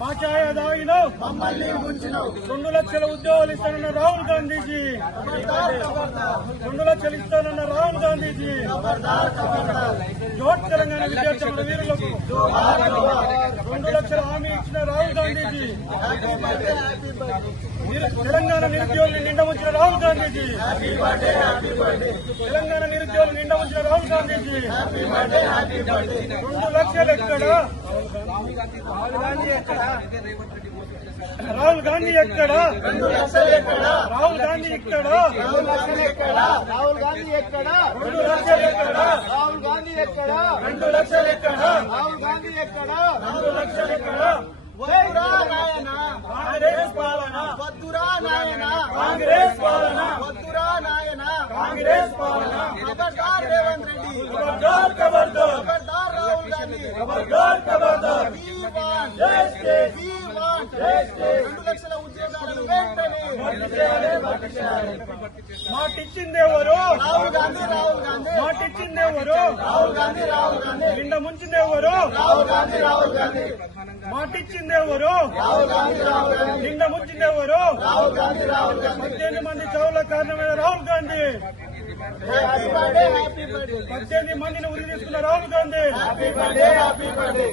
మాచాయదాయినావు 2 లక్షల ఉద్యోగాలు ఇస్తానన్న రాహుల్ గాంధీజీ 2 లక్షలు ఇస్తానన్న రాహుల్ గాంధీజీ జోట్ తెలంగాణ విద్యార్థుల వీరులకు 2 లక్షల హామీ ఇచ్చిన రాహుల్ గాంధీజీ తెలంగాణ నిరుద్యోగులు నిండముంచిన రాహుల్ గాంధీజీ తెలంగాణ నిరుద్యోగులు నిండముంచిన రాహుల్ గాంధీజీ 2 లక్షలు ఎక్కడా రాహుల్ గాంధీ ఎక్కడా రాహుల్ గాంధీ ఎక్కడా రాహుల్ గాంధీ ఎక్కడా 2 లక్షలు ఎక్కడా రాహుల్ గాంధీ ఎక్కడా 2 లక్షలు ఎక్కడా రాహుల్ గాంధీ ఎక్కడా 2 లక్షలు ఎక్కడా వద్దురా నాయన కాంగ్రెస్ పాలన వద్దురా నాయన కాంగ్రెస్ పాలన వద్దురా నాయన కాంగ్రెస్ పాలన ఖబర్దార్ రేవంత్ రెడ్డి ఖబర్దార్ ఖబర్దార్ ఖబర్దార్ రాహుల్ గాంధీ ఖబర్దార్ ఖబర్దార్ We want Justice. We want 2 లక్షల ఉద్యోగాలు వెంటనే మాటిచ్చిందెవరు రాహుల్ గాంధీ రాహుల్ గాంధీ మాటిచ్చిందెవరు రాహుల్ గాంధీ రాహుల్ గాంధీ నిండ ముంచిందెవరు రాహుల్ గాంధీ రాహుల్ గాంధీ మాటిచ్చిందెవరు రాహుల్ గాంధీ రాహుల్ గాంధీ నిండ ముంచిందెవరు రాహుల్ గాంధీ రాహుల్ గాంధీ 18 మంది చావుల కారణమైన రాహుల్ గాంధీ హ్యాపీ బర్త్డే 18 మందిని ఉరి తీసుకున్న రాహుల్ గాంధీ హ్యాపీ బర్త్డే 18 మంది